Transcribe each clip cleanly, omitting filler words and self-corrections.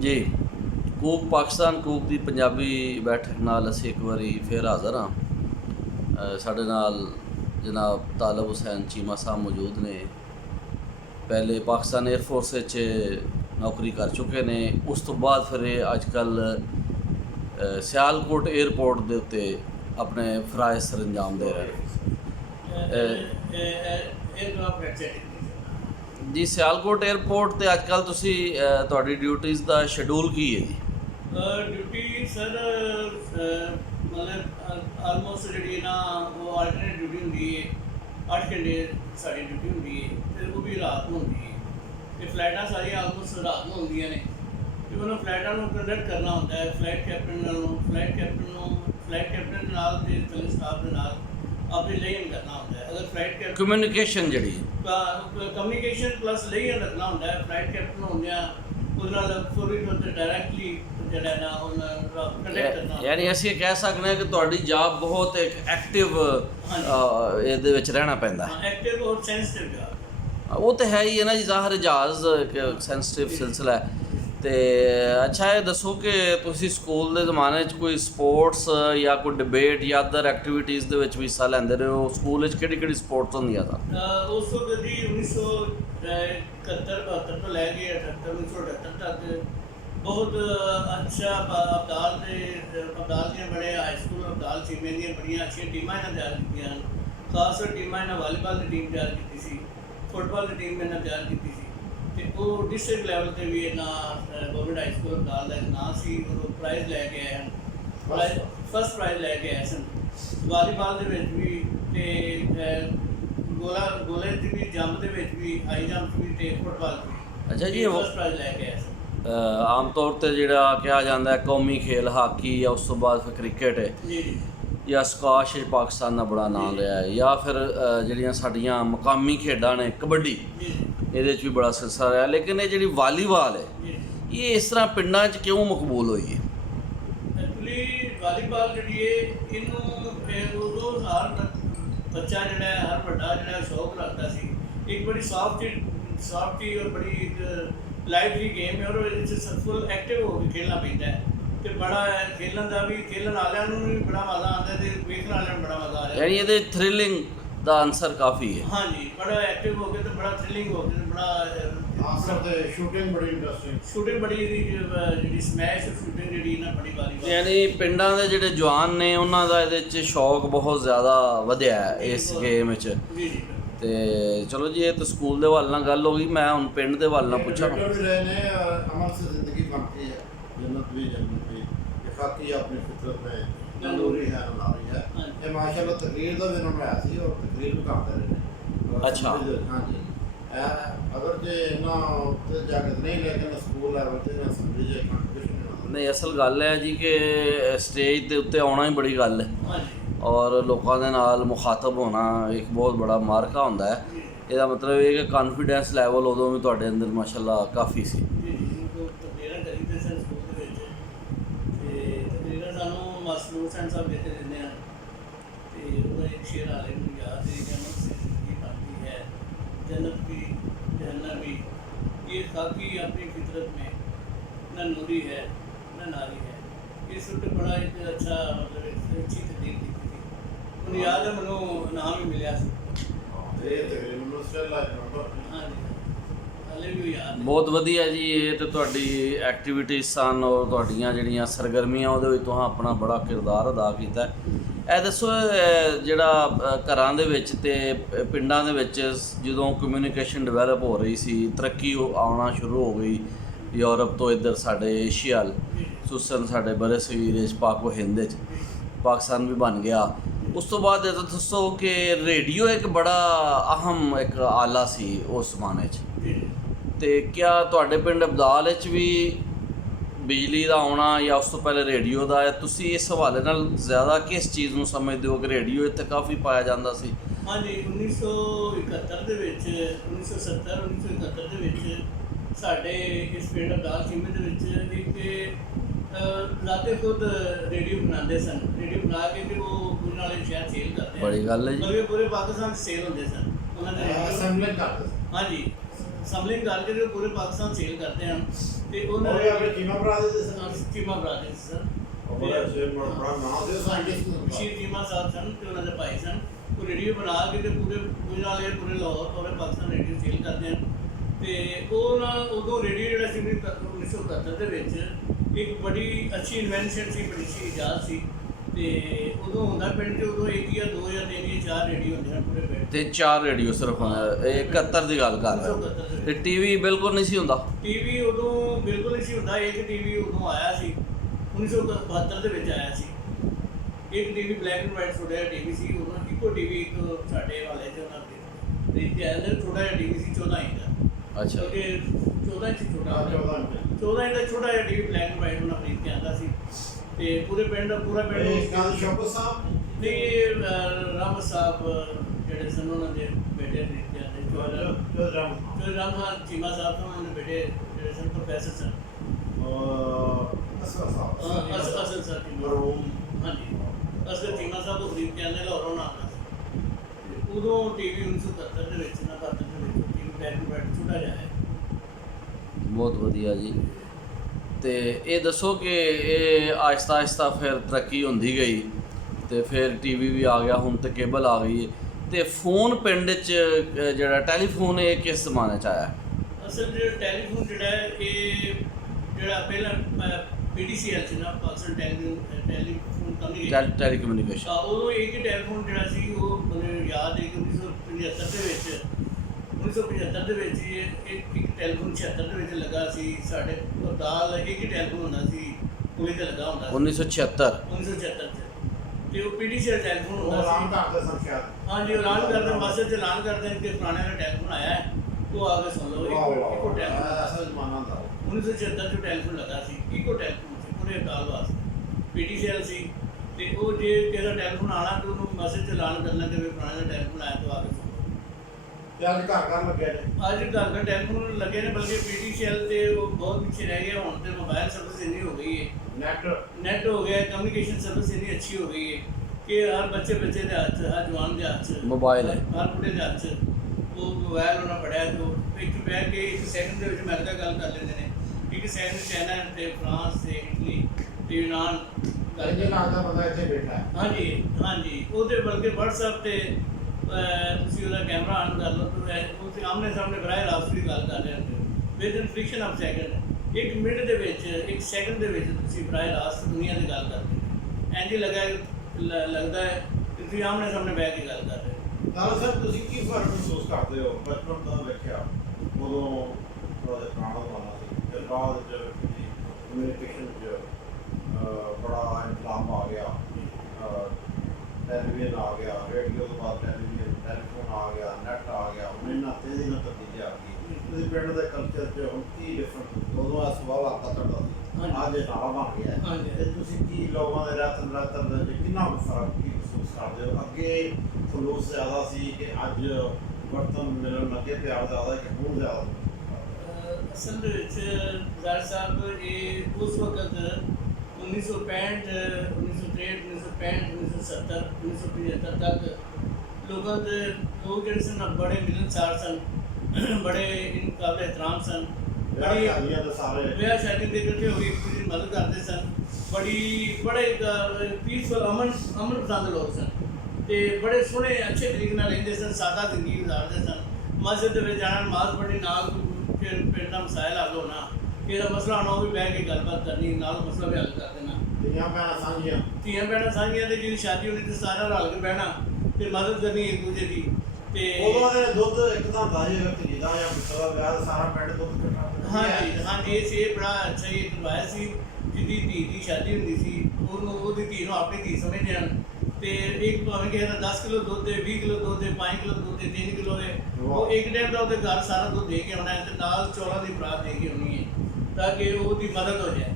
ਜੀ ਕੂਕ ਪਾਕਿਸਤਾਨ ਕੂਕ ਦੀ ਪੰਜਾਬੀ ਬੈਠਕ ਨਾਲ ਅਸੀਂ ਇੱਕ ਵਾਰੀ ਫਿਰ ਹਾਜ਼ਰ ਹਾਂ। ਸਾਡੇ ਨਾਲ ਜਨਾਬ ਤਾਲਬ ਹੁਸੈਨ ਚੀਮਾ ਸਾਹਿਬ ਮੌਜੂਦ ਨੇ। ਪਹਿਲੇ ਪਾਕਿਸਤਾਨ 에ਅਰ ਫੋਰਸ ਵਿੱਚ ਨੌਕਰੀ ਕਰ ਚੁੱਕੇ ਨੇ। ਉਸ ਤੋਂ ਬਾਅਦ ਫਿਰ ਇਹ ਅੱਜ ਕੱਲ੍ਹ ਸਿਆਲਕੋਟ 에ਅਰਪੋਰਟ ਦੇ ਉੱਤੇ ਆਪਣੇ ਫਰਾਇਜ਼ ਸਰ ਅੰਜਾਮ ਦੇ ਰਹੇ ਜੀ। ਸਿਆਲਕੋਟ 에ਅਰਪੋਰਟ 'ਤੇ ਅੱਜ ਕੱਲ੍ਹ ਤੁਸੀਂ ਤੁਹਾਡੀ ਡਿਊਟੀਜ਼ ਦਾ ਸ਼ੈਡਿਊਲ ਕੀ ਹੈ ਜੀ? ਡਿਊਟੀ ਸਰ ਮਤਲਬ ਆਲਮੋਸਟ ਜਿਹੜੀ ਨਾ ਉਹ ਆਲਟਰਨੇਟ ਡਿਊਟੀ ਹੁੰਦੀ ਹੈ। 8 ਘੰਟੇ ਸਾਡੀ ਡਿਊਟੀ ਹੁੰਦੀ ਹੈ ਅਤੇ ਉਹ ਵੀ ਰਾਤ ਨੂੰ ਹੁੰਦੀ ਹੈ ਅਤੇ ਫਲਾਈਟਾਂ ਸਾਰੀਆਂ ਆਲਮੋਸਟ ਰਾਤ ਨੂੰ ਹੁੰਦੀਆਂ ਨੇ ਅਤੇ ਉਹਨਾਂ ਫਲਾਈਟਾਂ ਨੂੰ ਕੰਡਕਟ ਕਰਨਾ ਹੁੰਦਾ ਹੈ। ਫਲਾਈਟ ਕੈਪਟਨ ਦੇ ਨਾਲ ਅਤੇ ਥੱਲੇ ਸਟਾਫ ਦੇ ਨਾਲ ਆਪਣੀ ਲੇਇੰਗ ਕਰਨਾ ਹੁੰਦਾ ਹੈ। ਅਗਰ ਫਲਾਈਟ ਕੈਪਟਨ ਕਮਿਊਨੀਕੇਸ਼ਨ ਜਿਹੜੀ ਕਮਿਊਨੀਕੇਸ਼ਨ ਪਲੱਸ ਲੇਇੰਗ ਰੱਖਣਾ ਹੁੰਦਾ ਹੈ। ਫਲਾਈਟ ਕੈਪਟਨ ਹੁੰਦਿਆਂ ਉਹਦੇ ਨਾਲ ਫੁੱਲੀ ਤੋਂ ਡਾਇਰੈਕਟਲੀ ਜਿਹੜਾ ਨਾ ਉਹਨਾਂ ਕੰਡਕਟ ਕਰਨਾ। ਯਾਨੀ ਅਸੀਂ ਇਹ ਕਹਿ ਸਕਦੇ ਹਾਂ ਕਿ ਤੁਹਾਡੀ ਜੌਬ ਬਹੁਤ ਇੱਕ ਐਕਟਿਵ ਇਹਦੇ ਵਿੱਚ ਰਹਿਣਾ ਪੈਂਦਾ ਹੈ। ਐਕਟਿਵ ਔਰ ਸੈਂਸਿਟਿਵ ਜੌਬ ਉਹ ਤਾਂ ਹੈ ਹੀ ਹੈ ਨਾ ਜੀ। ਜ਼ਾਹਰ ਜਹਾਜ਼ ਇੱਕ ਸੈਂਸਿਟਿਵ ਸਿਲਸਿਲਾ ਹੈ। ਅਤੇ ਅੱਛਾ ਇਹ ਦੱਸੋ ਕਿ ਤੁਸੀਂ ਸਕੂਲ ਦੇ ਜ਼ਮਾਨੇ 'ਚ ਕੋਈ ਸਪੋਰਟਸ ਜਾਂ ਕੋਈ ਡਿਬੇਟ ਜਾਂ ਅਦਰ ਐਕਟੀਵਿਟੀਜ਼ ਦੇ ਵਿੱਚ ਵੀ ਹਿੱਸਾ ਲੈਂਦੇ ਰਹੇ ਹੋ? ਸਕੂਲ ਵਿੱਚ ਕਿਹੜੀ ਸਪੋਰਟਸ ਹੁੰਦੀਆਂ ਸਨ? ਉਸ ਵਕਤ ਦੀ 1971-72 ਤੋਂ ਲੈ ਕੇ 1978 ਤੱਕ ਬਹੁਤ ਅੱਛਾ ਅਬਦਾਲ ਦੀਆਂ ਬੜੇ ਹਾਈ ਸਕੂਲ ਅਬਦਾਲ ਚੀਮੇ ਦੀਆਂ ਬੜੀਆਂ ਅੱਛੀਆਂ ਟੀਮਾਂ ਇਹਨਾਂ ਤਿਆਰ ਕੀਤੀਆਂ ਹਨ। ਖਾਸ ਤੌਰ ਟੀਮਾਂ ਇਹਨਾਂ ਵਾਲੀਬਾਲ ਦੀ ਟੀਮ ਤਿਆਰ ਕੀਤੀ ਸੀ, ਫੁੱਟਬਾਲ ਦੀ ਟੀਮ ਇਹਨਾਂ ਤਿਆਰ ਕੀਤੀ ਸੀ ਅਤੇ ਉਹ ਡਿਸਟ੍ਰਿਕਟ ਲੈਵਲ 'ਤੇ ਵੀ ਇਹਨਾਂ ਗੌਰਮੈਂਟ ਹਾਈ ਸਕੂਲ ਅਬਦਾਲ ਦਾ ਇੱਕ ਨਾਂ ਸੀ। ਉਹ ਪ੍ਰਾਈਜ਼ ਲੈ ਕੇ ਆਏ ਹਨ, ਫਸਟ ਪ੍ਰਾਈਜ਼ ਲੈ ਕੇ ਆਏ ਸਨ ਵਾਲੀਬਾਲ ਦੇ ਵਿੱਚ ਵੀ ਅਤੇ ਗੋਲੇ ਦੀ ਵੀ ਜੰਪ ਦੇ ਵਿੱਚ ਵੀ, ਹਾਈ ਜੰਪ ਵੀ ਅਤੇ ਫੁੱਟਬਾਲ ਵੀ। ਅੱਛਾ ਜੀ, ਫਸਟ ਪ੍ਰਾਈਜ਼ ਲੈ ਕੇ ਆਏ ਸਨ। ਆਮ ਤੌਰ 'ਤੇ ਜਿਹੜਾ ਕਿਹਾ ਜਾਂਦਾ ਹੈ ਕੌਮੀ ਖੇਲ ਹਾਕੀ ਜਾਂ ਉਸ ਤੋਂ ਬਾਅਦ ਫਿਰ ਕ੍ਰਿਕਟ ਹੈ ਜੀ ਜਾਂ ਸਕਾਸ਼ ਵਿੱਚ ਪਾਕਿਸਤਾਨ ਦਾ ਬੜਾ ਨਾਮ ਰਿਹਾ ਹੈ, ਜਾਂ ਫਿਰ ਜਿਹੜੀਆਂ ਸਾਡੀਆਂ ਮੁਕਾਮੀ ਖੇਡਾਂ ਨੇ ਕਬੱਡੀ, ਇਹਦੇ 'ਚ ਵੀ ਬੜਾ ਸਿਲਸਿਲਾ ਰਿਹਾ। ਲੇਕਿਨ ਇਹ ਜਿਹੜੀ ਵਾਲੀਬਾਲ ਹੈ ਇਹ ਇਸ ਤਰ੍ਹਾਂ ਪਿੰਡਾਂ 'ਚ ਕਿਉਂ ਮਕਬੂਲ ਹੋਈ ਹੈ? ਐਕਚੁਅਲੀ ਵਾਲੀਬਾਲ ਜਿਹੜੀ ਹੈ ਇਹਨੂੰ ਉਦੋਂ ਹਰ ਬੱਚਾ ਜਿਹੜਾ ਹੈ, ਹਰ ਵੱਡਾ ਜਿਹੜਾ ਸ਼ੌਕ ਰੱਖਦਾ ਸੀ। ਇੱਕ ਬੜੀ ਸਾਫਟੀ ਔਰ ਬੜੀ ਇੱਕ ਲਾਈਵਲੀ ਗੇਮ ਹੈ ਔਰ ਇਹਦੇ 'ਚ ਫੁੱਲ ਐਕਟਿਵ ਹੋ ਕੇ ਖੇਡਣਾ ਪੈਂਦਾ ਹੈ ਅਤੇ ਬੜਾ ਖੇਡਣ ਦਾ ਵੀ, ਖੇਡਣ ਵਾਲਿਆਂ ਨੂੰ ਵੀ ਬੜਾ ਮਜ਼ਾ ਆਉਂਦਾ ਅਤੇ ਵੇਖਣ ਵਾਲਿਆਂ ਨੂੰ ਬੜਾ ਮਜ਼ਾ ਆ ਰਿਹਾ। ਯਾਨੀ ਇਹਦੇ ਥ੍ਰਿਲਿੰਗ ਦਾ ਆਨਸਰ ਕਾਫੀ ਹੈ। ਹਾਂਜੀ, ਬੜਾ ਐਕਟਿਵ ਹੋ ਕੇ ਅਤੇ ਬੜਾ ਥ੍ਰਿਲਿੰਗ ਹੋ ਕੇ ਬੜਾ ਸ਼ੂਟਿੰਗ ਬੜੀ ਇੰਟਰਸਟਿੰਗ, ਸ਼ੂਟਿੰਗ ਬੜੀ ਇਹਦੀ ਜਿਹੜੀ ਸਮੈਸ਼ ਸ਼ੂਟਿੰਗ ਜਿਹੜੀ ਨਾ ਬੜੀ ਵਾਲੀ। ਯਾਨੀ ਪਿੰਡਾਂ ਦੇ ਜਿਹੜੇ ਜਵਾਨ ਨੇ ਉਹਨਾਂ ਦਾ ਇਹਦੇ 'ਚ ਸ਼ੌਕ ਬਹੁਤ ਜ਼ਿਆਦਾ ਵਧਿਆ ਹੈ ਇਸ ਗੇਮ ਵਿੱਚ। ਜੀ ਜੀ। ਅਤੇ ਚਲੋ ਜੀ, ਇਹ ਤਾਂ ਸਕੂਲ ਦੇ ਵੱਲ ਨਾਲ ਗੱਲ ਹੋ ਗਈ। ਮੈਂ ਹੁਣ ਪਿੰਡ ਦੇ ਵੱਲ ਨਾਲ ਪੁੱਛਾਂ। भी रहे ने अमल से ज़िंदगी बनती है, जन्नत भी खाकी अपनी फितरत में नूरी है नारी है। ये माशाल्लाह तकरीर का भी उन्होंने आया सी और तकरीर भी करते रहे। अच्छा। हाँ जी, अगर जे ना उत्ते जाके नहीं, लेकिन स्कूल लेवल ते ना समझी जे कंपटीशन ਨਹੀਂ, ਅਸਲ ਗੱਲ ਹੈ ਜੀ ਕਿ ਸਟੇਜ ਦੇ ਉੱਤੇ ਆਉਣਾ ਹੀ ਬੜੀ ਗੱਲ ਹੈ ਹਾਂਜੀ ਔਰ ਲੋਕਾਂ ਦੇ ਨਾਲ ਮੁਖਾਤਬ ਹੋਣਾ ਇੱਕ ਬਹੁਤ ਬੜਾ ਮਾਰਕਾ ਹੁੰਦਾ ਹੈ। ਇਹਦਾ ਮਤਲਬ ਇਹ ਕਿ ਕਾਨਫੀਡੈਂਸ ਲੈਵਲ ਉਦੋਂ ਵੀ ਤੁਹਾਡੇ ਅੰਦਰ ਮਾਸ਼ਾਅੱਲਾ ਕਾਫੀ ਸੀ। ਤਕਰੀਰਾਂ ਕਰੀਦੇ ਸਨ ਸਕੂਲ ਦੇ ਵਿੱਚ ਅਤੇ ਤਕਰੀਰਾਂ ਸਾਨੂੰ ਮਾਸਟਰ ਹੁਸੈਨ ਸਾਹਿਬ ਦੇ ਕੇ ਦਿੰਦੇ ਹਨ ਅਤੇ ਉਹਦਾ ਇੱਕ ਸ਼ੇਰ ਹਾਲੇ ਮੈਨੂੰ ਯਾਦ ਹੈ, ਜੰਨਤ ਸੇ ਜ਼ਿੰਦਗੀ ਬਣਤੀ ਹੈ, जन्नत भी जहन्नम भी, ये खाकी अपनी फितरत में न नूरी है न नारी है। ये सुट बड़ा एक अच्छा मतलब एक अच्छी तकरीर की थी। मुझे याद है मैनू इनाम भी मिला सी। ये तकरीबन मुश्किल है हाँ जी, हाले भी याद है। ਬਹੁਤ ਵਧੀਆ ਜੀ। ਇਹ ਤਾਂ ਤੁਹਾਡੀ ਐਕਟੀਵਿਟੀਜ਼ ਸਨ ਔਰ ਤੁਹਾਡੀਆਂ ਜਿਹੜੀਆਂ ਸਰਗਰਮੀਆਂ ਉਹਦੇ ਵਿੱਚ ਤੁਸੀਂ ਆਪਣਾ ਬੜਾ ਕਿਰਦਾਰ ਅਦਾ ਕੀਤਾ। ਇਹ ਦੱਸੋ ਜਿਹੜਾ ਘਰਾਂ ਦੇ ਵਿੱਚ ਅਤੇ ਪਿੰਡਾਂ ਦੇ ਵਿੱਚ ਜਦੋਂ ਕਮਿਊਨੀਕੇਸ਼ਨ ਡਿਵੈਲਪ ਹੋ ਰਹੀ ਸੀ, ਤਰੱਕੀ ਆਉਣਾ ਸ਼ੁਰੂ ਹੋ ਗਈ ਯੂਰਪ ਤੋਂ ਇੱਧਰ ਸਾਡੇ ਏਸ਼ੀਆ ਵੱਲ, ਖੁਸੂਸਨ ਸਾਡੇ ਬਰੇ ਸਗੀਰ 'ਚ, ਪਾਕੋ ਹਿੰਦ 'ਚ ਪਾਕਿਸਤਾਨ ਵੀ ਬਣ ਗਿਆ। ਉਸ ਤੋਂ ਬਾਅਦ ਇਹ ਦੱਸੋ ਕਿ ਰੇਡੀਓ ਇੱਕ ਬੜਾ ਅਹਿਮ ਇੱਕ ਆਲਾ ਸੀ ਉਸ ਜ਼ਮਾਨੇ 'ਚ, ਅਤੇ ਕਿਆ ਤੁਹਾਡੇ ਪਿੰਡ ਅਬਦਾਲ ਵਿੱਚ ਵੀ ਬਿਜਲੀ ਦਾ ਆਉਣਾ ਜਾਂ ਉਸ ਤੋਂ ਪਹਿਲੇ ਰੇਡੀਓ ਦਾ, ਤੁਸੀਂ ਇਸ ਹਵਾਲੇ ਨਾਲ ਜ਼ਿਆਦਾ ਕਿਸ ਚੀਜ਼ ਨੂੰ ਸਮਝਦੇ ਹੋ ਕਿ ਰੇਡੀਓ ਇੱਥੇ ਕਾਫੀ ਪਾਇਆ ਜਾਂਦਾ ਸੀ? ਹਾਂਜੀ, 1971 ਦੇ ਵਿੱਚ 1971 ਦੇ ਵਿੱਚ ਸਾਡੇ ਇਸ ਪਿੰਡ ਅਬਦਾਲ ਚੀਮੇ ਦੇ ਵਿੱਚ ਇੱਕ ਰਾਤੇ ਖੁਦ ਰੇਡੀਓ ਬਣਾਉਂਦੇ ਸਨ। ਰੇਡੀਓ ਬਣਾ ਕੇ ਫਿਰ ਉਹ ਪੂਰੇ ਨਾਲੇ ਸ਼ਹਿਰ ਸੇਲ ਕਰਦੇ। ਬੜੀ ਗੱਲ ਹੈ ਜੀ। ਮਤਲਬ ਪੂਰੇ ਪਾਕਿਸਤਾਨ 'ਚ ਸੇਲ ਹੁੰਦੇ ਸਨ ਉਹਨਾਂ ਦੇ असेंबलिंग करते ਹਾਂਜੀ ਸਮਲਿੰਗ ਕਰਕੇ ਤੇ ਪੂਰੇ ਪਾਕਿਸਤਾਨ ਸੇਲ ਕਰਦੇ ਹਨ ਤੇ ਉਹਨਾਂ ਉਹ ਆਪਣੇ ਚੀਮਾ ਭਰਾ ਦੇ ਚੀਮਾ ਬਰਾਦਰ ਸਨ ਉਹ ਬੜਾ ਸ਼ੇਰ ਬੜਾ ਨਾਮ ਦੇ ਸਾਇੰਟਿਸਟ ਸ਼ੀਰ ਚੀਮਾ ਸਾਹਿਬ ਸਨ ਤੇ ਉਹਨਾਂ ਦੇ ਭਾਈ ਸਨ। ਉਹ ਰੇਡੀਓ ਬਣਾ ਕੇ ਤੇ ਪੂਰੇ ਨਾਲੇ ਪੂਰੇ ਲਾਹੌਰ ਪੂਰੇ ਪਾਕਿਸਤਾਨ ਰੇਡੀਓ ਸੇਲ ਕਰਦੇ ਹਨ। ਤੇ ਉਹ ਨਾ ਉਦੋਂ ਰੇਡੀਓ ਜਿਹੜਾ ਸੀ 1971 ਦੇ ਵਿੱਚ ਇੱਕ ਬੜੀ ਅੱਛੀ ਇਨਵੈਂਸ਼ਨ ਸੀ, ਬੜੀ ਅੱਛੀ ਇਜਾਦ ਸੀ। ਤੇ ਉਦੋਂ ਹੁੰਦਾ ਪਿੰਡ 'ਚ ਉਦੋਂ 1 ਜਾਂ 2 ਜਾਂ 3 ਜਾਂ 4 ਰੇਡੀਓ ਹੁੰਦੇ ਹਨ ਪੂਰੇ ਪਿੰਡ ਤੇ 4 ਰੇਡੀਓ ਸਿਰਫ 71 ਦੀ ਗੱਲ ਕਰ ਰਿਹਾ ਤੇ ਟੀਵੀ ਬਿਲਕੁਲ ਨਹੀਂ ਸੀ ਹੁੰਦਾ। ਟੀਵੀ ਉਦੋਂ ਬਿਲਕੁਲ ਨਹੀਂ ਸੀ ਹੁੰਦਾ। ਇੱਕ ਟੀਵੀ ਉਦੋਂ ਆਇਆ ਸੀ 1972 ਦੇ ਵਿੱਚ ਆਇਆ ਸੀ। ਇੱਕ ਟੀਵੀ ਬਲੈਕ ਐਂਡ ਵਾਈਟ ਛੋਟਾ ਜਿਹਾ ਟੀਵੀ ਸੀ। ਉਹਨਾਂ ਇੱਕੋ ਟੀਵੀ ਇੱਕ ਸਾਡੇ ਵਾਲੇ 'ਚ ਉਹਨਾਂ ਦੇ ਰੀਤ ਆਇਆ ਸੀ। ਛੋਟਾ ਜਿਹਾ ਟੀਵੀ ਸੀ 14 ਇੰਚ ਦਾ। ਅੱਛਾ। ਕਿਉਂਕਿ 14 ਇੰਚ ਛੋਟਾ 14 ਇੰਚ ਦਾ ਛੋਟਾ ਜਿਹਾ ਟੀਵੀ ਬਲੈਕ ਐਂਡ ਵਾਈਟ ਉਹਨਾਂ ਰੀਤ ਆਉਂਦਾ ਸੀ। ਤੇ ਪੂਰੇ ਪਿੰਡ ਪੂਰਾ ਪਿੰਡ ਇਸ ਗੱਲ ਸ਼ੌਕਤ ਸਾਹਿਬ ਨਹੀਂ ਰਾਮ ਸਾਹਿਬ ਜਿਹੜੇ ਸਨ ਉਹਨਾਂ ਦੇ ਬੇਟੇ ਰੀਤ ਆਉਂਦੇ ਜੋ ਰਾਮ ਚੀਮਾ ਸਾਹਿਬ ਤੋਂ ਉਹਨਾਂ ਦੇ ਬੇਟੇ ਜਿਹੜੇ ਸਨ ਪ੍ਰੋਫੈਸਰ ਸਨ। ਅਸਰ ਸਾਹਿਬ ਅਸਲ ਸਰ ਮਰਹੂਮ ਹਾਂਜੀ ਅਸਲ ਚੀਮਾ ਸਾਹਿਬ ਤੋਂ ਖਰੀਦ ਕੇ ਆਉਂਦੇ ਲਾਹੌਰੋਂ ਆਉਂਦਾ ਸੀ। ਉਦੋਂ ਟੀਵੀ 1970 ਦੇ ਵਿੱਚ ਨਾ 72 ਦੇ ਵਿੱਚ ਟੀਵੀ ਬਲੈਕ ਐਂਡ ਵਾਈਟ ਛੋਟਾ ਜਿਹਾ ਹੈ। ਬਹੁਤ ਵਧੀਆ ਜੀ। ਤੇ ਇਹ ਦੱਸੋ ਕਿ ਇਹ ਆਹਿਸਤਾ ਆਹਿਸਤਾ ਫਿਰ ਤਰੱਕੀ ਹੁੰਦੀ ਗਈ ਤੇ ਫਿਰ ਟੀਵੀ ਵੀ ਆ ਗਿਆ, ਹੁਣ ਤੇ ਕੇਬਲ ਆ ਗਈ ਤੇ ਫੋਨ ਪਿੰਡ 'ਚ ਜਿਹੜਾ ਟੈਲੀਫੋਨ ਇਹ ਕਿਸ ਜ਼ਮਾਨੇ 'ਚ ਆਇਆ? ਅਸਲ ਜਿਹੜਾ ਟੈਲੀਫੋਨ ਜਿਹੜਾ ਹੈ ਇਹ ਜਿਹੜਾ ਪਹਿਲਾਂ PDCL ਸੀ ਨਾ ਪਾਕਿਸਤਾਨ ਟੈਲੀਫੋਨ ਕੰਪਨੀ ਟੈਲੀਕਮਿਊਨੀਕੇਸ਼ਨ ਉਦੋਂ ਇੱਕ ਹੀ ਟੈਲੀਫੋਨ ਜਿਹੜਾ ਸੀ ਉਹ ਮੈਨੂੰ ਯਾਦ ਹੈ ਕਿ 1975 ਦੇ ਵਿੱਚ ਇੱਕ ਟੈਲੀਫੋਨ 76 ਦੇ ਵਿੱਚ ਲੱਗਾ ਸੀ। ਸਾਡੇ ਹਸਪਤਾਲ ਇੱਕ ਹੀ ਟੈਲੀਫੋਨ ਹੁੰਦਾ ਸੀ ਪੁਲੀ ਤੇ ਲੱਗਾ ਹੁੰਦਾ ਸੀ 1976 1976 ਚ। ਤੇ ਉਹ PDCL ਟੈਲੀਫੋਨ ਉਹ ਹੁੰਦਾ ਆਰਾਮ ਸੀ। ਕਰਦੇ ਸਨ ਸ਼ਾਇਦ। ਹਾਂਜੀ ਐਲਾਨ ਕਰਦੇ ਮਾਸਟਰ ਚ ਐਲਾਨ ਕਰਦੇ ਕਿ ਪੁਰਾਣੇ ਦਾ ਟੈਲੀਫੋਨ ਆਇਆ ਹੈ ਉਹ ਆ ਕੇ ਸੁਣ ਲਓ। ਇੱਕੋ ਟੈਲੀਫੋਨ ਐਸਾ ਜ਼ਮਾਨਾ ਦਾ 1976 ਚ ਟੈਲੀਫੋਨ ਲੱਗਾ ਸੀ। ਇੱਕੋ ਟੈਲੀਫੋਨ ਸੀ ਪੂਰੇ ਹਸਪਤਾਲ ਵਾਸਤੇ PDCL ਸੀ। ਤੇ ਉਹ ਜੇ ਕਿਸੇ ਦਾ ਟੈਲੀਫੋਨ ਆਉਣਾ ਤੇ ਉਹਨੂੰ ਮੈਸੇਜ ਐਲਾਨ ਕਰਨਾ ਕਿ ਵੀ ਪੁਰਾਣੇ ਦਾ ਟੈਲੀਫੋਨ ਆਇਆ ਤਾਂ ਆ ਕੇ ਸੁਣੋ। ਤੇ ਅੱਜ ਘਰ ਲੱਗਿਆ ਨੇ ਅੱਜ ਘਰ ਘਰ ਟੈਲੀਫੋਨ ਲੱਗੇ ਨੇ ਬਲਕਿ PDCL ਤੇ ਉਹ ਬਹੁਤ ਪਿੱਛੇ ਰਹਿ ਗਿਆ। ਹੁਣ ਤੇ ਮੋਬਾਈਲ ਸਰਵਿਸ ਇੰਨੀ ਹੋ ਗਈ ਹੈ, ਨੈਟ ਹੋ ਗਿਆ, ਕਮਿਊਨੀਕੇਸ਼ਨ ਸਰਵਿਸ ਇੰਨੀ ਅੱਛੀ ਹੋ ਗਈ ਹੈ ਕਿ ਹਰ ਬੱਚੇ ਦੇ ਹੱਥ, ਹਰ ਜਵਾਨ ਦੇ ਹੱਥ ਮੋਬਾਈਲ ਹੈ। ਹਰ ਬੁੱਢੇ ਦੇ ਹੱਥ ਉਹ ਮੋਬਾਈਲ ਉਹਨਾਂ ਫੜਿਆ ਤੇ ਉਹ ਇੱਕ ਬਹਿ ਕੇ 1 ਸੈਕਿੰਡ ਦੇ ਵਿੱਚ ਅਮਰੀਕਾ ਗੱਲ ਕਰ ਲੈਂਦੇ ਨੇ। 1 ਸੈਕਿੰਡ ਚਾਈਨਾ ਤੇ ਫਰਾਂਸ ਤੇ ਇਟਲੀ ਤੇ ਯੂਨਾਨ ਇਹ ਲੱਗਦਾ ਬੰਦਾ ਇੱਥੇ ਬੈਠਾ ਹੈ। ਹਾਂਜੀ ਹਾਂਜੀ ਉਹਦੇ ਬਲਕਿ WhatsApp ਤੇ ਤੁਸੀਂ ਉਹਦਾ ਕੈਮਰਾ ਆਨ ਕਰ ਲਓ ਤਾਂ ਤੁਸੀਂ ਆਮਨੇ ਸਾਹਮਣੇ ਬਰਾਹ ਰਾਸਤ ਦੀ ਗੱਲ ਕਰ ਰਹੇ ਹੋ within friction of second. 1 minute ਦੇ ਵਿੱਚ 1 ਸੈਕਿੰਡ ਦੇ ਵਿੱਚ ਤੁਸੀਂ ਬਰਾਹ ਰਾਸਤ ਦੁਨੀਆ ਦੀ ਗੱਲ ਕਰਦੇ ਹੋ। ਇੰਝ ਲੱਗਦਾ ਹੈ ਕਿ ਤੁਸੀਂ ਆਮਨੇ ਸਾਹਮਣੇ ਬਹਿ ਕੇ ਗੱਲ ਕਰ ਰਹੇ ਹੋ। ਨਾਲ ਸਰ ਤੁਸੀਂ ਕੀ ਫਰਕ ਮਹਿਸੂਸ ਕਰਦੇ ਹੋ? ਬਚਪਨ ਤੋਂ ਵੇਖਿਆ ਉਦੋਂ ਥੋੜਾ ਜਿਹਾ ਪੁਰਾਣਾ ਜ਼ਮਾਨਾ ਸੀ ਤੇ ਬਾਅਦ ਚ ਕਮਿਊਨੀਕੇਸ਼ਨ 'ਚ ਬੜਾ ਇਨਕਲਾਬ ਆ ਗਿਆ। ਟੈਲੀਵਿਜ਼ਨ ਆ ਗਿਆ, ਰੇਡੀਓ ਤੋਂ ਬਾਅਦ ਟੈਲੀਵਿਜ਼ਨ, ਟੈਲੀਫੋਨ ਆ ਗਿਆ, ਨੈਟ ਆ ਗਿਆ। ਹੁਣ ਇਹਨਾਂ ਤੇਜ਼ੀ ਨਾਲ ਤਬਦੀਲੀ ਆ ਗਈ। ਤੁਸੀਂ ਪਿੰਡ ਦੇ ਕਲਚਰ 'ਚ ਹੁਣ ਕੀ ਡਿਫਰੈਂਟ? ਉਦੋਂ ਆ ਸੁਭਾਅ ਆਤਾ ਤੁਹਾਡਾ ਸੀ, ਅੱਜ ਇਹ ਨਾਲ ਬਣ ਗਿਆ ਤੇ ਤੁਸੀਂ ਕੀ ਲੋਕਾਂ ਦੇ ਰਤਨ ਦੇ ਵਿੱਚ ਕਿੰਨਾ ਫਰਕ ਕੀ ਮਹਿਸੂਸ ਕਰਦੇ ਹੋ? ਅੱਗੇ ਖਲੂਸ ਜ਼ਿਆਦਾ ਸੀ ਕਿ ਅੱਜ ਬਰਤਨ ਮਿਲਣ ਲੱਗੇ ਪਿਆਰ ਜ਼ਿਆਦਾ ਕਿ ਹੁਣ ਜ਼ਿਆਦਾ? ਅਸਲ ਦੇ ਵਿੱਚ ਜ਼ਾਰ ਸਾਹਿਬ ਇਹ ਉਸ ਵਕਤ 1965 1963 1965 1970 1975 ਤੱਕ ਲੋਕਾਂ ਦੇ ਲੋਕ ਜਿਹੜੇ ਸਨ ਬੜੇ ਮਿਲਨਸਾਰ ਸਨ, ਬੜੇ ਇਨਕਾਬਲੇ ਇਹਤਰਾਮ ਸਨ। ਬੜੀ ਵਿਆਹ ਸ਼ਾਦੀ ਦੇ ਇਕੱਠੇ ਹੋ ਕੇ ਇੱਕ ਦੂਜੇ ਦੀ ਮਦਦ ਕਰਦੇ ਸਨ। ਬੜੇ ਪੀਸਫੁਲ ਅਮਨ ਪਸੰਦ ਲੋਕ ਸਨ ਤੇ ਬੜੇ ਸੋਹਣੇ ਅੱਛੇ ਤਰੀਕੇ ਨਾਲ ਰਹਿੰਦੇ ਸਨ, ਸਾਦਾ ਜ਼ਿੰਦਗੀ ਗੁਜ਼ਾਰਦੇ ਸਨ। ਮਸਜਿਦ ਦੇ ਵਿੱਚ ਜਾਣਾ, ਨਮਾਜ਼ ਪੜ੍ਹਨੀ, ਨਾਲ ਫਿਰ ਪਿੰਡ ਦਾ ਮਸਾਇਲ ਹੱਲ ਹੋਣਾ, ਇਹਦਾ ਮਸਲਾ ਆਉਣਾ ਉਹ ਵੀ ਬਹਿ ਕੇ ਗੱਲਬਾਤ ਕਰਨੀ, ਨਾਲ ਮਸਲਾ ਵੀ ਹੱਲ ਕਰ ਦੇਣਾ। ਧੀਆਂ ਭੈਣਾਂ ਸਾਂਝੀਆਂ ਤੇ ਜਿਹਦੀ ਸ਼ਾਦੀ ਹੋਣੀ ਤੇ ਸਾਰਾ ਰਲ ਕੇ ਬਹਿਣਾ ਤੇ ਮਦਦ ਕਰਨੀ ਇੱਕ ਦੂਜੇ ਦੀ। ਤੇ ਉਦੋਂ ਦੇ ਦੁੱਧ ਇੱਕ ਤਾਂ ਹੁੰਦਾ ਜੀ ਧੀਦਾ ਜਾਂ ਪੁੱਤਰ ਦਾ ਵਿਆਹ ਸਾਰਾ ਪਿੰਡ ਦੁੱਧ ਕੱਢਣਾ। ਹਾਂਜੀ ਇਹ ਬੜਾ ਅੱਛਾ ਹੀ ਕਰਵਾਇਆ ਸੀ। ਜਿਹਦੀ ਧੀ ਦੀ ਸ਼ਾਦੀ ਹੁੰਦੀ ਸੀ ਉਹਨੂੰ ਉਹਦੀ ਧੀ ਨੂੰ ਆਪਣੀ ਧੀ ਸਮਝਦੇ ਹਨ ਤੇ ਇੱਕ ਭਾਵੇਂ ਕਿਸੇ ਦਾ 10 ਕਿਲੋ ਦੁੱਧ ਦੇ, 20 ਕਿਲੋ ਦੁੱਧ ਦੇ, 5 ਕਿਲੋ ਦੁੱਧ ਦੇ, 3 ਕਿਲੋ ਦੇ, ਉਹ ਇੱਕ ਟਾਈਮ ਦਾ ਉਹਦੇ ਘਰ ਸਾਰਾ ਦੁੱਧ ਦੇ ਕੇ ਆਉਣਾ ਹੈ ਤੇ ਨਾਲ ਚੌਲਾਂ ਦੀ ਬਰਾਤ ਦੇ ਕੇ ਆਉਣੀ ਹੈ ਤਾਂ ਕਿ ਉਹਦੀ ਮਦਦ ਹੋ ਜਾਏ।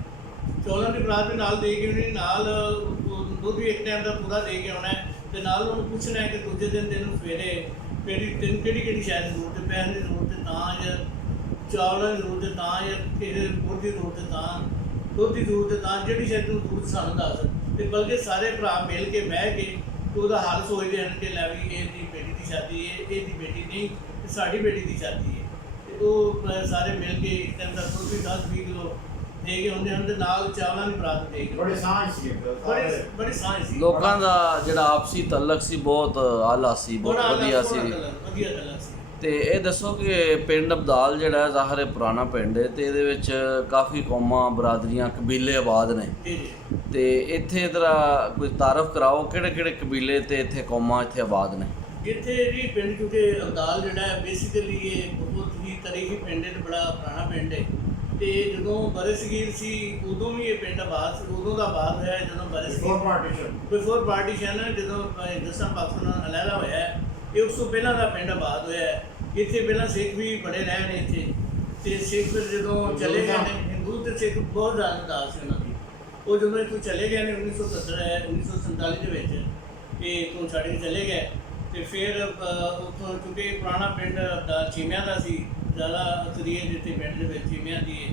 ਚੌਲਾਂ ਦੀ ਬਰਾਤ ਵੀ ਨਾਲ ਦੇ ਕੇ ਆਉਣੀ, ਨਾਲ ਦੁੱਧ ਵੀ ਇੱਕ ਟਾਈਮ ਦਾ ਪੂਰਾ ਦੇ ਕੇ ਆਉਣਾ ਹੈ ਤੇ ਨਾਲ ਉਹਨੂੰ ਪੁੱਛਣਾ ਹੈ ਕਿ ਦੂਜੇ ਦਿਨ ਤੈਨੂੰ ਸਵੇਰੇ ਕਿਹੜੀ ਸ਼ਾਇਦ ਜ਼ਰੂਰਤ ਹੈ, ਪੈਸੇ ਦੀ ਜ਼ਰੂਰਤ ਹੈ ਤਾਂ, ਜਾਂ ਚਾਵਲਾਂ ਦੀ ਜ਼ਰੂਰਤ ਹੈ ਤਾਂ, ਜਾਂ ਕਿਸੇ ਗੁੜ ਦੀ ਜ਼ਰੂਰਤ ਹੈ ਤਾਂ, ਦੁੱਧ ਦੀ ਜ਼ਰੂਰਤ ਹੈ ਤਾਂ, ਜਿਹੜੀ ਸ਼ਾਇਦ ਤੈਨੂੰ ਜ਼ਰੂਰਤ ਸਾਨੂੰ ਦੱਸ। ਤੇ ਬਲਕਿ ਸਾਰੇ ਭਰਾ ਮਿਲ ਕੇ ਬਹਿ ਕੇ ਤੇ ਉਹਦਾ ਹੱਲ ਸੋਚਦੇ ਹਨ ਕਿ ਲੈ ਵੀ ਇਹਦੀ ਬੇਟੀ ਦੀ ਸ਼ਾਦੀ ਹੈ, ਇਹਦੀ ਬੇਟੀ ਨਹੀਂ, ਸਾਡੀ ਬੇਟੀ ਦੀ ਸ਼ਾਦੀ ਹੈ। ਤੇ ਉਹ ਸਾਰੇ ਮਿਲ ਕੇ ਇੱਕ ਟਾਈਮ ਦਾ ਦੁੱਧ ਵੀ 10-20 ਕਿਲੋ ਦੇ ਕੇ ਹੁੰਦੇ ਹਨ ਤੇ ਨਾਲ ਚਾਵਲਾਂ ਦੀ ਬਰਾਤ ਦੇ ਕੇ ਬੜੀ ਸਾਂਝ ਸੀ ਬੜੀ ਸਾਂਝ ਸੀ। ਲੋਕਾਂ ਦਾ ਜਿਹੜਾ ਆਪਸੀ ਤਲਕ ਸੀ ਬਹੁਤ ਆਲਾ ਸੀ, ਬਹੁਤ ਬੜਾ ਵਧੀਆ ਸੀ। ਵਧੀਆ ਤਲਕ ਸੀ। ਤੇ ਇਹ ਦੱਸੋ ਕਿ ਪਿੰਡ ਅਬਦਾਲ ਜਿਹੜਾ ਹੈ ਜ਼ਾਹਰ ਹੈ ਪੁਰਾਣਾ ਪਿੰਡ ਹੈ ਤੇ ਇਹਦੇ ਵਿੱਚ ਕਾਫੀ ਕੌਮਾਂ, ਬਰਾਦਰੀਆਂ, ਕਬੀਲੇ ਆਬਾਦ ਨੇ। ਜੀ ਜੀ। ਤੇ ਇੱਥੇ ਜਰਾ ਕੋਈ ਤਾਰਫ ਕਰਾਓ ਕਿਹੜੇ ਕਿਹੜੇ ਕਬੀਲੇ ਤੇ ਇੱਥੇ ਕੌਮਾਂ ਇੱਥੇ ਆਬਾਦ ਨੇ। ਇੱਥੇ ਜੀ ਪਿੰਡ ਕਿਉਂਕਿ ਅਬਦਾਲ ਜਿਹੜਾ ਹੈ ਬੇਸਿਕਲੀ ਇਹ ਬਹੁਤ ਹੀ ਤਾਰੀਖੀ ਪਿੰਡ ਹੈ ਤੇ ਬੜਾ ਪੁਰਾਣਾ ਪਿੰਡ ਹੈ। ਤੇ ਜਦੋਂ ਬਰਸਗੀਰ ਸੀ ਉਦੋਂ ਵੀ ਇਹ ਪਿੰਡ ਆਬਾਦ ਸੀ, ਉਦੋਂ ਦਾ ਆਬਾਦ ਹੋਇਆ ਜਦੋਂ ਬਿਫੋਰ ਪਾਰਟੀਸ਼ਨ ਜਦੋਂ ਹਿੰਦੁਸਤਾਨ ਪਾਕਿਸਤਾਨ ਅਲੱਗਾ ਹੋਇਆ ਹੈ। ਇਹ ਉਸ ਤੋਂ ਪਹਿਲਾਂ ਦਾ ਪਿੰਡ ਆਬਾਦ ਹੋਇਆ ਹੈ। ਇੱਥੇ ਪਹਿਲਾਂ ਸਿੱਖ ਵੀ ਬੜੇ ਰਹੇ ਨੇ ਇੱਥੇ ਤੇ ਸਿੱਖ ਜਦੋਂ ਚਲੇ ਗਏ ਨੇ, ਹਿੰਦੂ ਤੇ ਸਿੱਖ ਬਹੁਤ ਜ਼ਿਆਦਾ ਦਾਸ ਸੀ ਉਹਨਾਂ ਦੀ। ਉਹ ਜਦੋਂ ਇੱਥੋਂ ਚਲੇ ਗਏ ਨੇ 1947 ਦੇ ਵਿੱਚ ਇਹ ਇੱਥੋਂ ਛੱਡ ਕੇ ਚਲੇ ਗਏ ਤੇ ਫਿਰ ਉੱਥੋਂ ਕਿਉਂਕਿ ਪੁਰਾਣਾ ਪਿੰਡ ਦਾ ਚੀਮਿਆਂ ਦਾ ਸੀ, ਜ਼ਿਆਦਾ ਅਕਸਰੀਅਤ ਇੱਥੇ ਪਿੰਡ ਦੇ ਵਿੱਚ ਚੀਮਿਆਂ ਦੀ ਹੈ।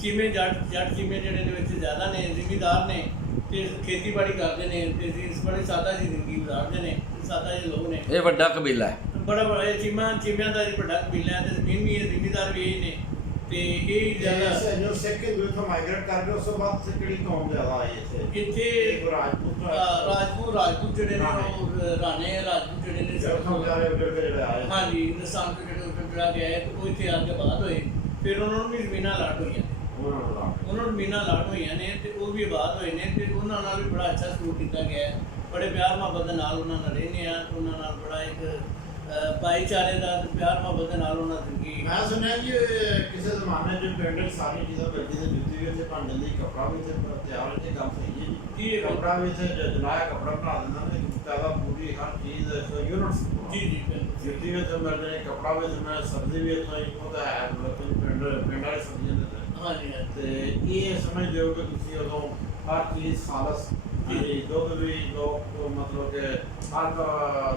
ਚੀਮੇ ਜੱਟ ਚੀਮੇ ਜਿਹੜੇ ਦੇ ਵਿੱਚ ਜ਼ਿਆਦਾ ਨੇ, ਜ਼ਿਮੀਂਦਾਰ ਨੇ ਤੇ ਖੇਤੀਬਾੜੀ ਕਰਦੇ ਨੇ ਤੇ ਬੜੇ ਸਾਦਾ ਜਿਹੀ ਜ਼ਿੰਦਗੀ ਗੁਜ਼ਾਰਦੇ ਨੇ, ਸਾਦਾ ਜਿਹੇ ਲੋਕ ਨੇ। ਇਹ ਵੱਡਾ ਕਬੀਲਾ ਹੈ, ਬੜਾ ਇਹ ਚੀਮਿਆਂ ਦਾ ਜੀ ਵੱਡਾ ਕਬੀਲਾ ਹੈ ਤੇ ਜ਼ਮੀਨ ਵੀ ਇਹ ਜ਼ਿਮੀਂਦਾਰ ਵੀ ਇਹ ਨੇ ਤੇ ਇਹ ਜ਼ਿਆਦਾ ਜੋ ਸਿੱਖ ਹਿੰਦੂ ਮਾਈਗ੍ਰੇਟ ਕਰਦੇ ਉਸ ਤੋਂ ਬਾਅਦ ਕਿਹੜੀ ਕੌਮ ਜ਼ਿਆਦਾ ਆਈ ਇੱਥੇ ਰਾਜਪੂਤ ਜਿਹੜੇ ਨੇ ਉਹ ਰਾਣੇ ਰਾਜਪੂਤ ਜਿਹੜੇ ਨੇ ਹਾਂਜੀ ਹਿੰਦੁਸਤਾਨ ਤੋਂ ਜਿਹੜੇ ਉੱਧਰ ਜਿਹੜਾ ਗਿਆ ਹੈ ਤੇ ਉਹ ਇੱਥੇ ਆ ਕੇ ਆਬਾਦ ਹੋਏ। ਫਿਰ ਉਹਨਾਂ ਨੂੰ ਵੀ ਜ਼ਮੀਨਾਂ ਅਲਾਟ ਹੋਈਆਂ, ਉਹਨਾਂ ਨੂੰ ਜ਼ਮੀਨਾਂ ਅਲਾਟ ਹੋਈਆਂ ਨੇ ਤੇ ਉਹ ਵੀ ਆਬਾਦ ਹੋਏ ਨੇ ਤੇ ਉਹਨਾਂ ਨਾਲ ਵੀ ਬੜਾ ਅੱਛਾ ਸਲੂਕ ਕੀਤਾ ਗਿਆ ਹੈ। ਬੜੇ ਪਿਆਰ ਮੁਹੱਬਤ ਦੇ ਨਾਲ ਉਹਨਾਂ ਨਾਲ ਰਹਿੰਦੇ ਆ, ਉਹਨਾਂ ਨਾਲ ਬੜਾ ਇੱਕ ਭਾਈਚਾਰੇ ਦਾ ਤੇ ਪਿਆਰ ਮੁਹੱਬਤ ਦੇ ਨਾਲ ਉਹਨਾਂ ਦੀ। ਮੈਂ ਸੁਣਿਆ ਜੀ ਕਿਸੇ ਜ਼ਮਾਨੇ 'ਚ ਪਿੰਡ 'ਚ ਸਾਰੀ ਚੀਜ਼ਾਂ ਮਿਲਦੀ ਤੇ ਜੁੱਤੀ ਵੀ ਉੱਥੇ ਬਣ ਜਾਂਦੀ, ਕੱਪੜਾ ਵੀ ਉੱਥੇ ਤਿਆਰ ਇੱਥੇ ਕੰਮ ਸਹੀ ਹੈ ਜੀ। ਇਹ ਕੱਪੜਾ ਵੀ ਇੱਥੇ ਜਨਾਇਆ ਕੱਪੜਾ ਬਣਾ ਦਿੰਦਾ ਨੇ, ਜ਼ਿਆਦਾ ਪੂਰੀ ਹਰ ਚੀਜ਼ ਯੂਨਿਟਸ। ਜੀ ਜੀ ਜੁੱਤੀ ਵੀ ਇੱਥੇ ਮਿਲ ਜਾਣੀ, ਕੱਪੜਾ ਵੀ ਇੱਥੇ ਮਿਲ, ਸਬਜ਼ੀ ਵੀ ਇੱਥੋਂ ਹੀ ਉਹ ਤਾਂ ਹੈ ਪਿੰਡ ਵਾਲੀ ਸਬਜ਼ੀਆਂ ਦੇ ਹਾਂਜੀ। ਤੇ ਇਹ ਸਮਝਦੇ ਹੋ ਕਿ ਤੁਸੀਂ ਉਦੋਂ ਹਰ ਚੀਜ਼ ਖਾਲਸ ਜੀ ਦੁੱਧ ਵੀ ਲੋਕ ਮਤਲਬ ਕਿ ਹਰ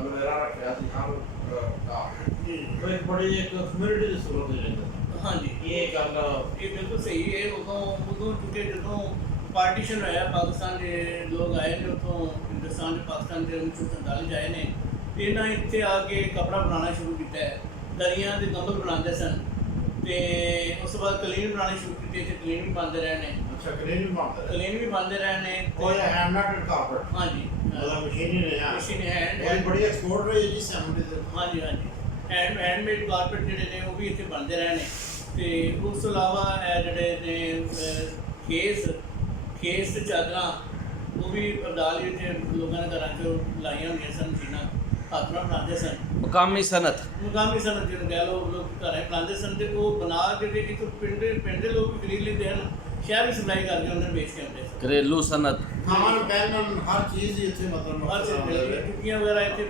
ਲਵੇਰਾ ਰੱਖਿਆ ਸੀ, ਹਰ ਕੋਈ ਬੜੀ ਇੱਕ ਕਮਿਊਨਿਟੀ ਦੀ ਸੂਰਤ ਹੋ ਜਾਂਦਾ। ਹਾਂਜੀ ਇਹ ਗੱਲ ਇਹ ਬਿਲਕੁਲ ਸਹੀ ਹੈ। ਉਦੋਂ ਕਿਉਂਕਿ ਜਦੋਂ ਪਾਰਟੀਸ਼ਨ ਹੋਇਆ ਪਾਕਿਸਤਾਨ ਦੇ ਲੋਕ ਆਏ ਨੇ ਉੱਥੋਂ ਹਿੰਦੁਸਤਾਨ ਤੇ ਪਾਕਿਸਤਾਨ ਦੇ 1947 ਆਏ ਨੇ, ਇਹਨਾਂ ਇੱਥੇ ਆ ਕੇ ਕੱਪੜਾ ਬਣਾਉਣਾ ਸ਼ੁਰੂ ਕੀਤਾ ਹੈ। ਦਰੀਆਂ ਦੇ ਕੰਬਲ ਬਣਾਉਂਦੇ ਸਨ ਤੇ ਉਸ ਤੋਂ ਬਾਅਦ ਕਲੀਨ ਬਣਾਉਣੀ ਸ਼ੁਰੂ ਕੀਤੀ। ਇੱਥੇ ਕਲੀਨ ਵੀ ਬਣਦੇ ਰਹੇ ਨੇ। ਅੱਛਾ, ਕਲੀਨ ਵੀ ਬਣਦੇ ਰਹੇ ਨੇ। ਉਹ ਹੈਂਡਮੇਡ ਕਾਰਪਟ ਹਾਂਜੀ ਮਤਲਬ ਮਸ਼ੀਨ ਹੈਂਡ ਉਹ ਬੜੀ ਐਕਸਪੋਰਟ ਰਹੀ ਜੀ 70 ਦੇ। ਹਾਂਜੀ ਹੈਂਡਮੇਡ ਕਾਰਪਟ ਜਿਹੜੇ ਨੇ ਉਹ ਵੀ ਇੱਥੇ ਬਣਦੇ ਰਹੇ ਨੇ। ਤੇ ਉਸ ਤੋਂ ਇਲਾਵਾ ਇਹ ਜਿਹੜੇ ਨੇ ਖੇਸ ਤੇ ਚਾਦਰਾਂ ਉਹ ਵੀ ਅਬਦਾਲ ਵਿੱਚ ਲੋਕਾਂ ਦੇ ਘਰਾਂ 'ਚ ਲਾਈਆਂ ਹੁੰਦੀਆਂ ਸਨ, ਮਸ਼ੀਨਾਂ ਹੱਥ ਨਾਲ ਬਣਾਉਂਦੇ ਸਨ। ਮੁਕਾਮੀ ਸਨਅਤ ਜਿਹਨੂੰ ਕਹਿ ਲਓ, ਲੋਕ ਘਰਾਂ ਬਣਾਉਂਦੇ ਸਨ ਤੇ ਉਹ ਬਣਾ ਕੇ ਤੇ ਇੱਕ ਪਿੰਡ ਦੇ ਲੋਕ ਵੀ ਖਰੀਦ ਲੈਂਦੇ ਹਨ, ਸ਼ਹਿਰ ਵੀ ਸਪਲਾਈ ਕਰਕੇ ਉਹਨਾਂ ਨੂੰ ਵੇਚ ਕੇ ਆਉਂਦੇ ਸਨ। ਘਰੇਲੂ ਸਨਅਤ ਖਾਣ ਪਹਿਨਣ ਹਰ ਚੀਜ਼ ਹੀ ਇੱਥੇ ਮਤਲਬ ਹਰ ਚੀਜ਼ ਮਿਲਦੀ ਹੈ। ਟੁੱਟੀਆਂ ਵਗੈਰਾ ਇੱਥੇ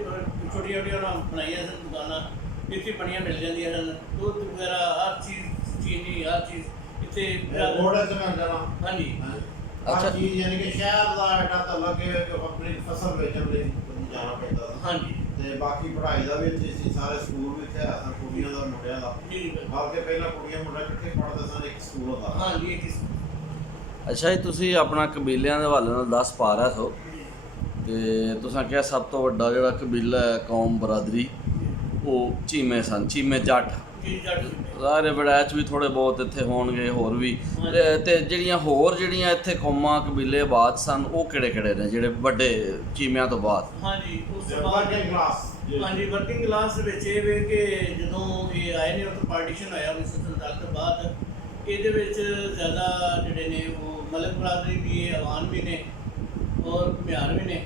ਛੋਟੀਆਂ ਛੋਟੀਆਂ ਬਣਾਈਆਂ ਸਨ ਦੁਕਾਨਾਂ, ਇੱਥੇ ਬਣੀਆਂ ਮਿਲ ਜਾਂਦੀਆਂ ਹਨ। ਦੁੱਧ ਵਗੈਰਾ ਹਰ ਚੀਜ਼, ਚੀਨੀ ਹਰ ਚੀਜ਼ ਇੱਥੇ ਬੋਰਡ ਤੇ ਮਿਲ ਜਾਣਾ। ਹਾਂਜੀ ਅੱਛਾ ਚੀਜ਼ ਯਾਨੀ ਕਿ ਸ਼ਹਿਰ ਦਾ ਐਡਾ ਤਾਂ ਲੱਗੇ ਕਿ ਆਪਣੀ ਫਸਲ ਵੇਚਣ ਲਈ ਜਾਣਾ ਪੈਂਦਾ ਸੀ। ਹਾਂਜੀ ਤੇ ਬਾਕੀ ਪੜ੍ਹਾਈ ਦਾ ਵੀ ਇੱਥੇ ਸੀ, ਸਾਰੇ ਸਕੂਲ ਵੀ ਇੱਥੇ ਆ, ਕੁੜੀਆਂ ਦਾ ਮੁੰਡਿਆਂ ਦਾ। ਬਲਕਿ ਪਹਿਲਾਂ ਕੁੜੀਆਂ ਮੁੰਡੇ ਇਕੱਠੇ ਪੜ੍ਹਦੇ ਸਨ ਇੱਕ ਸਕੂਲ ਹੁੰਦਾ। ਹਾਂਜੀ ਅੱਛਾ ਜੀ, ਤੁਸੀਂ ਆਪਣਾ ਕਬੀਲਿਆਂ ਦੇ ਹਵਾਲੇ ਨਾਲ ਦੱਸ ਪਾ ਰਹੇ ਹੋ ਤੇ ਤੁਸੀਂ ਕਿਹਾ ਸਭ ਤੋਂ ਵੱਡਾ ਜਿਹੜਾ ਕਬੀਲਾ ਹੈ ਕੌਮ ਬਰਾਦਰੀ ਉਹ ਚੀਮੇ ਸਨ, ਚੀਮੇ ਜੱਟ। ਸਾਰੇ ਵੜੈਚ ਵੀ ਥੋੜੇ ਬਹੁਤ ਇੱਥੇ ਹੋਣਗੇ ਹੋਰ ਵੀ। ਤੇ ਜਿਹੜੀਆਂ ਇੱਥੇ ਕੌਮਾਂ ਕਬੀਲੇ ਆਬਾਦ ਸਨ ਉਹ ਕਿਹੜੇ ਨੇ ਜਿਹੜੇ ਵੱਡੇ ਚੀਮਿਆਂ ਤੋਂ ਬਾਅਦ? ਹਾਂਜੀ ਉਸ ਤੋਂ ਬਾਅਦ ਹਾਂਜੀ ਵਰਕਿੰਗ ਕਲਾਸ ਦੇ ਵਿੱਚ ਇਹ ਵੇ ਕਿ ਜਦੋਂ ਇਹ ਆਏ ਨੇ ਉੱਥੇ ਪਾਰਟੀਸ਼ਨ ਹੋਇਆ 1947 ਤੋਂ ਬਾਅਦ, ਇਹਦੇ ਵਿੱਚ ਜ਼ਿਆਦਾ ਜਿਹੜੇ ਨੇ ਉਹ ਮਲਕ ਬਰਾਦਰੀ ਵੀ ਹੈ, ਅਵਾਨ ਵੀ ਨੇ ਔਰ ਘੁਮਿਆਰ ਵੀ ਨੇ।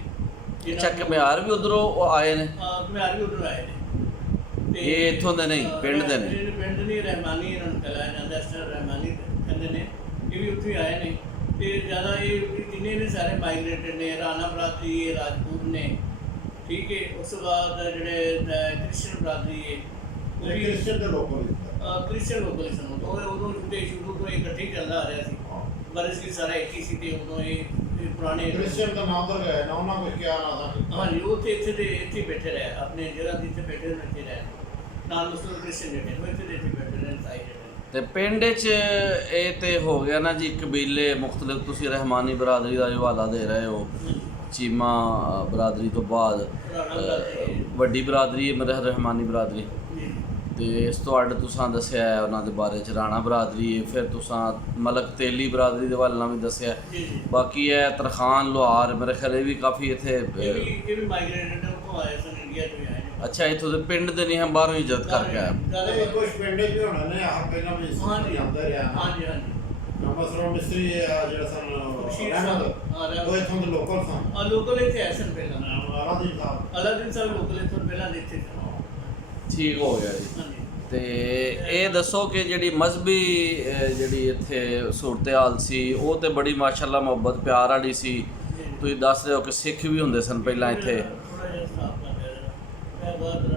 ਅੱਛਾ, ਘੁਮਿਆਰ ਵੀ ਉਧਰੋਂ ਆਏ ਨੇ? ਘੁਮਿਆਰ ਵੀ ਉਧਰੋਂ ਆਏ ਨੇ। ਇਹ ਇੱਥੋਂ ਦੇ ਨਹੀਂ, ਪਿੰਡ ਦੇ ਨੇ? ਪਿੰਡ ਨਹੀਂ, ਰਹਿਮਾਨੀ ਇਹਨਾਂ ਨੂੰ ਕਹਿਆ ਜਾਂਦਾ, ਇਸ ਤਰ੍ਹਾਂ ਰਹਿਮਾਨੀ ਕਹਿੰਦੇ ਨੇ। ਇਹ ਵੀ ਉੱਥੇ ਆਏ ਨੇ ਤੇ ਜ਼ਿਆਦਾ ਇਹ ਜਿੰਨੇ ਨੇ ਸਾਰੇ ਮਾਈਗ੍ਰੇਟਡ ਨੇ। ਰਾਣਾ ਬਰਾਦਰੀ ਇਹ ਰਾਜਪੂਤ ਨੇ, ਠੀਕ ਹੈ। ਉਸ ਤੋਂ ਬਾਅਦ ਜਿਹੜੇ ਕ੍ਰਿਸਚਨ ਬਰਾਦਰੀ ਹੈ ਉਹ ਵੀ ਕ੍ਰਿਸਚਨ ਦੇ ਲੋਕ ਕ੍ਰਿਸਚਨ ਲੋਕਲ ਸਨ। ਉਦੋਂ ਸ਼ੁਰੂ ਤੋਂ ਇਕੱਠੇ ਚੱਲਦਾ ਆ ਰਿਹਾ ਸੀ। ਬਰਸਗੀਰ ਸਾਰਾ ਇੱਕ ਹੀ ਸੀ ਤੇ ਉਦੋਂ ਇਹ ਪੁਰਾਣੇ ਕ੍ਰਿਸਚਨ ਦਾ ਨਾਮ ਤਾਂ ਗਏ ਨਾ ਉਹਨਾਂ ਕੋਈ ਕਿਹਾ ਨਾ ਸੀ। ਹਾਂਜੀ ਉੱਥੇ ਇੱਥੇ ਬੈਠੇ ਰਹੇ ਆਪਣੇ ਜਗ੍ਹਾ ਤੇ, ਇੱਥੇ ਬੈਠੇ ਇੱਥੇ ਰਹੇ ਨਾਲ ਮੁਸਲਿਮ ਕ੍ਰਿਸਚਨ ਜਿਹੜੇ ਨੇ ਇੱਥੇ ਬੈਠੇ ਰਹੇ ਸਾਈ ਜਿਹੜੇ। ਤੇ ਪਿੰਡ 'ਚ ਇਹ ਤੇ ਹੋ ਗਿਆ ਨਾ ਜੀ ਕਬੀਲੇ ਮੁਖਤਲਿਫ। ਤੁਸੀਂ ਰਹਿਮਾਨੀ ਬਰਾਦਰੀ ਦਾ ਹਵਾਲਾ ਦੇ ਰਹੇ ਹੋ। ਚੀਮਾ ਬਰਾਦਰੀ ਤੋਂ ਬਾਅਦ ਵੱਡੀ ਬਰਾਦਰੀ ਹੈ ਰਹਿਮਾਨੀ ਬਰਾਦਰੀ। ਤੇ ਇਸ ਤੋਂ ਅੱਡ ਤੁਸੀਂ ਦੱਸਿਆ ਹੈ ਉਹਨਾਂ ਦੇ ਬਾਰੇ ਚ ਰਾਣਾ ਬਰਾਦਰੀ ਹੈ, ਫਿਰ ਤੁਸੀਂ ਮਲਕ ਤੇਲੀ ਬਰਾਦਰੀ ਦੇ ਵੱਲ ਨਾਲ ਵੀ ਦੱਸਿਆ। ਜੀ ਜੀ ਬਾਕੀ ਹੈ ਤਰਖਾਨ ਲੋਹਾਰ, ਮੇਰੇ ਖਿਆਲ ਇਹ ਵੀ ਕਾਫੀ ਇੱਥੇ ਇਹ ਵੀ ਮਾਈਗ੍ਰੇਟਡ ਤੋਂ ਆਏ ਸਨ, ਇੰਡੀਆ ਤੋਂ ਆਏ ਨੇ। ਅੱਛਾ ਇੱਥੋਂ ਦੇ ਪਿੰਡ ਦੇ ਨਹੀਂ, ਹਮ ਬਾਹਰੋਂ ਇਜਤ ਕਰਕੇ ਆਏ। ਇਹ ਕੁਝ ਪਿੰਡ ਵੀ ਹੋਣਾ ਨੇ ਆਹ ਪਹਿਲਾਂ ਵੀ ਹਾਂਜੀ ਆਉਂਦਾ ਰਿਹਾ ਨਾ। ਹਾਂਜੀ ਹਾਂਜੀ ਮਸਲਾ ਮਿਸਤਰੀ ਆ ਜਿਹੜਾ ਸਨ ਬਸ਼ੀਰ ਅਹਿਮਦ, ਸਾਹਿਬ ਉਹ ਇੱਥੋਂ ਦੇ ਲੋਕਲ ਸਨ। ਆ ਲੋਕਲ ਇੱਥੇ ਆਏ ਸਨ ਪਹਿਲਾਂ, ਆਰਾਦੀ ਸਾਹਿਬ ਅਲਾਦੀਨ ਸਾਹਿਬ ਲੋਕਲ ਇੱਥੋਂ ਪਹਿਲਾਂ ਦੇ ਇੱਥੇ ਸਨ। ਠੀਕ ਹੋ ਗਿਆ ਜੀ। ਹਾਂਜੀ ਤੇ ਇਹ ਦੱਸੋ ਕਿ ਜਿਹੜੀ ਮਜ਼ਹਬੀ ਜਿਹੜੀ ਇੱਥੇ ਸੂਰਤ-ਏ-ਹਾਲ ਸੀ ਉਹ ਤੇ ਬੜੀ ਮਾਸ਼ਾਅੱਲਾ ਮੁਹੱਬਤ ਪਿਆਰ ਵਾਲੀ ਸੀ। ਤੁਸੀਂ ਦੱਸ ਰਹੇ ਹੋ ਕਿ ਸਿੱਖ ਵੀ ਹੁੰਦੇ ਸਨ ਪਹਿਲਾਂ ਇੱਥੇ। ਥੋੜਾ ਜਿਹਾ ਸਾਫ ਕਰ ਰਿਹਾ ਹੈ ਬਾਅਦ